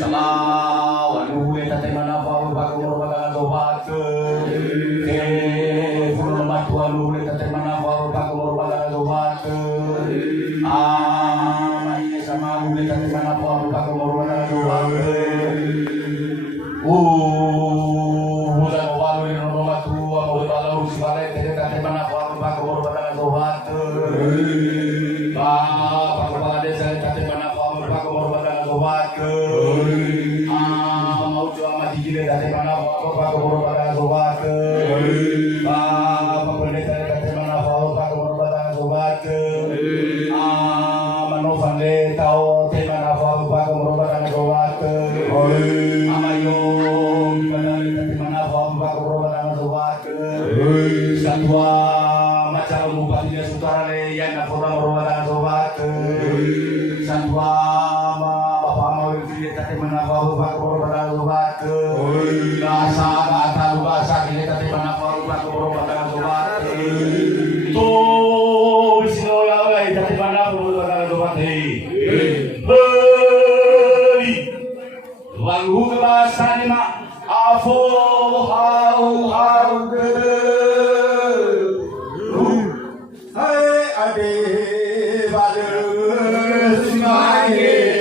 Salawan uwe tate mana paul bagor bagan sobat full matuan uwe tate mana paul bagor bagan sobat mai sama uwe tate mana paul bagor bagan sobat bulan walu ini nomor tua mau balau si balai tate mana paul bagor bagan sobat Pak desa tate mana paul bagor bagan sobat mau coba mati gile dari mana bapak keburu pada sobat bapak pendeta dari mana bapak keburu pada sobat manusia tahu dari mana bapak keburu pada sobat amayo dari mana bapak keburu pada sobat satwa macam bupati sutara le yang nak orang pada sobat satwa dari mana bapak keburu pada sobat bahasa kata bahasa kita dari mana bapak keburu pada sobat tuh bismillah dari mana keburu pada sobat beri lagu bahasa lima afu hau hai ade bade singaye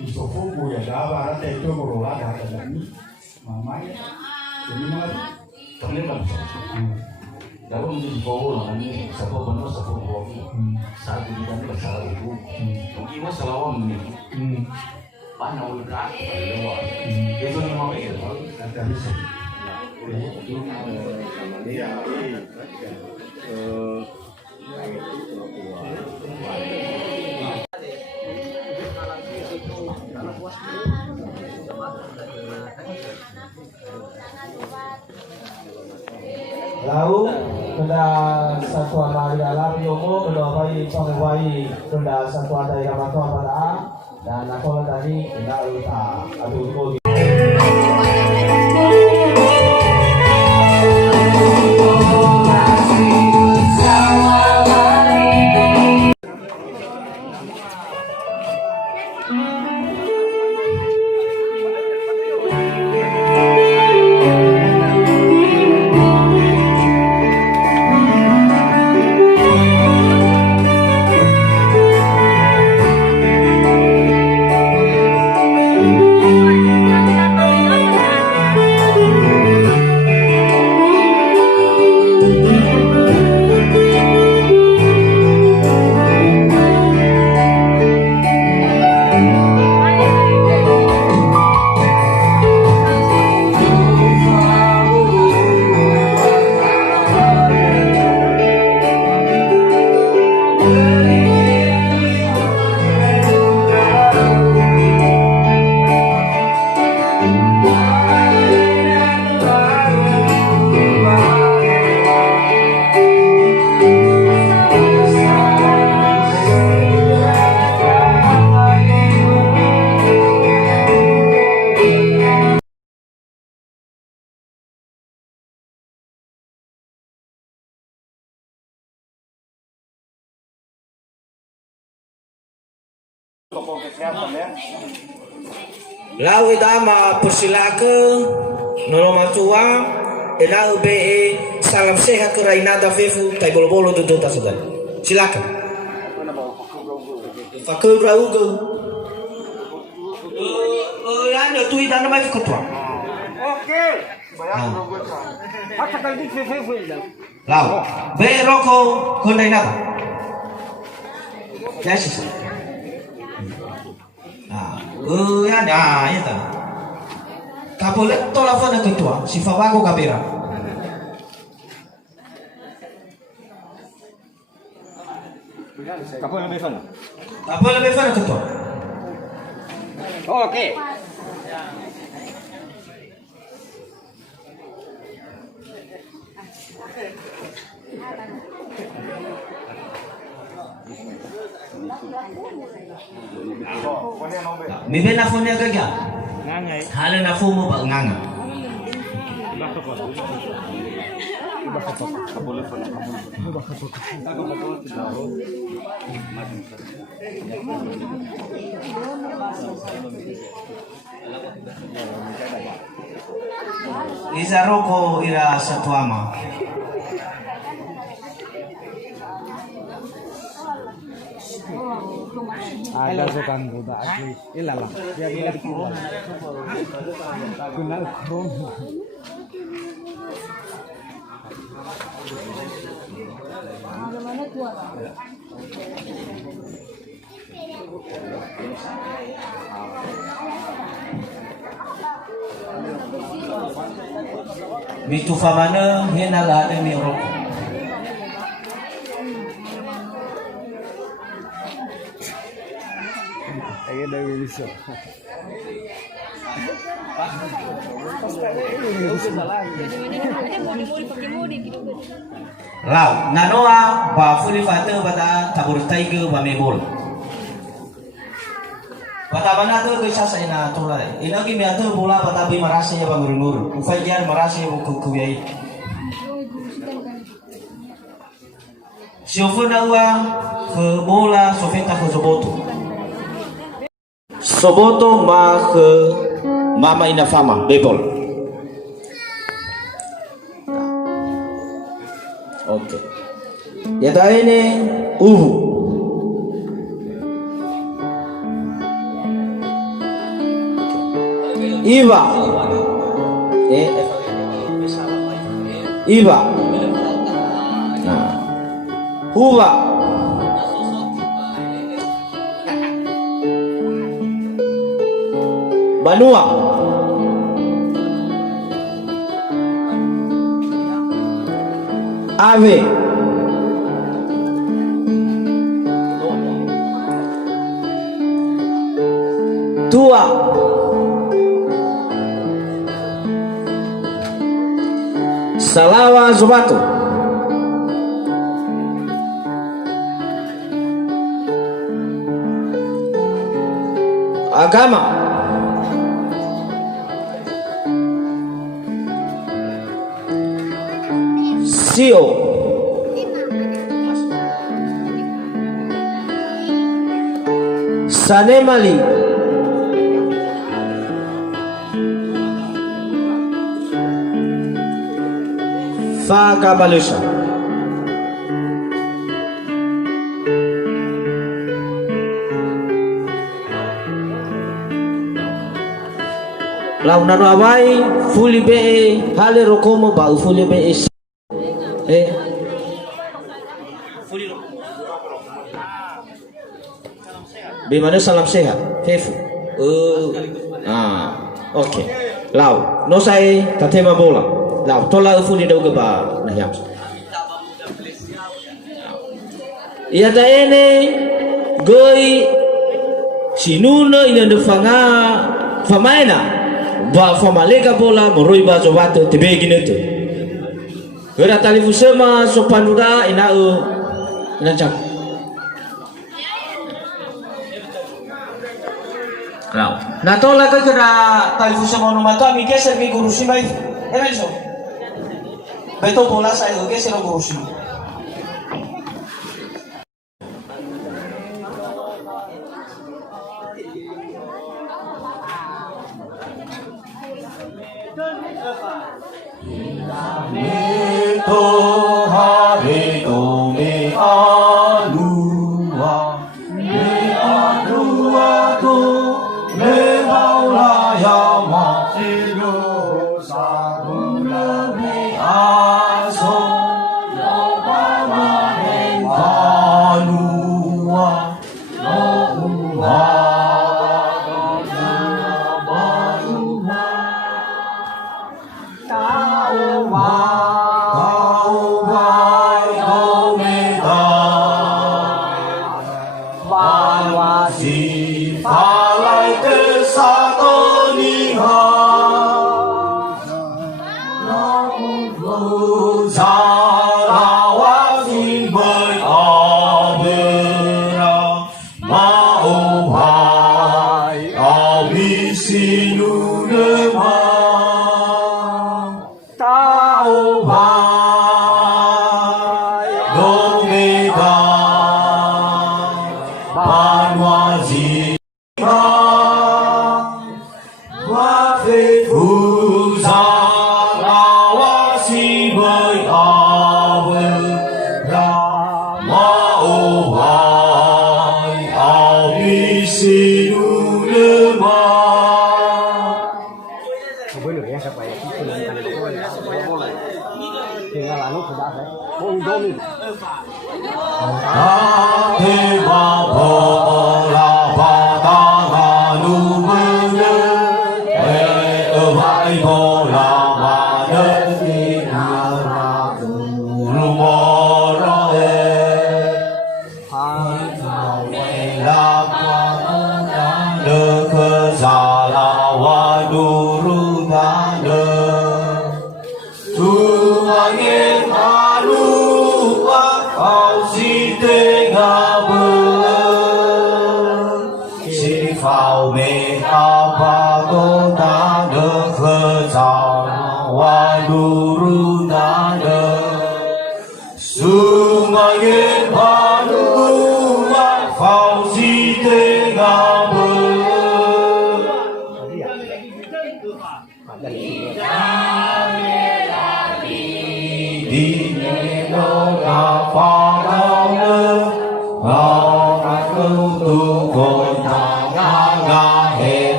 Isofuku ya dawa rata itu berolah dari ini, mamanya, jadi mana? Terlibat. Kalau menjadi bawah namanya siapa benar siapa bohong. Saat ini kan bersalah itu, mungkin masalah ini. Banyak orang berat, lewat. Itu ni mau ya, tak bisa. Itu namanya tahu benda satuan Maria Lapi umum benda bayi pengawai benda satuan daerah Matuan pada dan aku tadi tidak lupa aduh Lau idama persilakan nolong tua ena ube salam sehat ke Rainada Fefu tai bolo-bolo duduk tak sudah. Silakan. Fakir rauga. Anda tu idana mai ketua. Oke. Lau be roko ke Rainada. Yes. Ya dah, ya tak. Kapolet tolak fana ketua, si Fabago Kabera. Kapolet lebih fana. Kapolet lebih fana ketua. Oke. Mibe na phone ka kya? Ngangai. Hala na phone mo ba nganga? Izaroko ira satuama. Ada sekan kuda asli, ilalah. Dia kurang. Kunal kurang. Mana kuat? Mitu famana henala de miro. Ayo dah bisa. Lau, nanoa ba fuli fate bata tabur taiga ba mebol. Bata bana tu kisah saya na tulai. Ina ki miatu bola bata bi marasi ya bangurunur. Ufajian marasi ku kuyai. Siofuna wa ke bola sofeta ke soboto. Soboto ma ke mama ina fama bebol. Oke. Ya tahu ini Iva. Iva. Nah. Huwa. Banua. Ave. Tua. Salawa Zubatu. agama. Sio Sanemali Fakabalusha Lau nano awai fuli be hale rokomo ba fuli be Bagaimana salam sehat? Fefu. Oke. Lau, no sai tatema bola. Lau, tola fuli dau ke ba na yam. Ia ta ene goi sinuna ina de fanga famaina ba famalega bola moroi ba jowato tebe ginetu. Gora talifu sema sopanura ina ina cak. Nah, tola ka kira talifu sema no mata mi geser mi gurusi mai. Emenso. Beto bola sai go geser gurusi.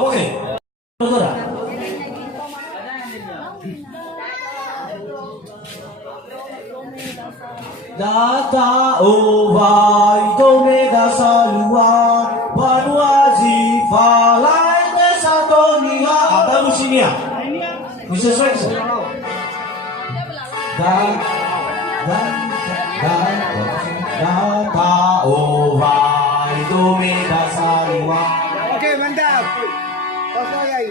oke. Saudara. Data ovai dome da salua panuazi falai de satonia apa musimnya? Bisa selesai. Data ovai dome da salua. Oke, mantap. Tos Yai.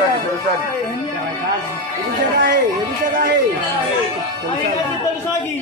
Terusan. Bisa gahe. Terus lagi.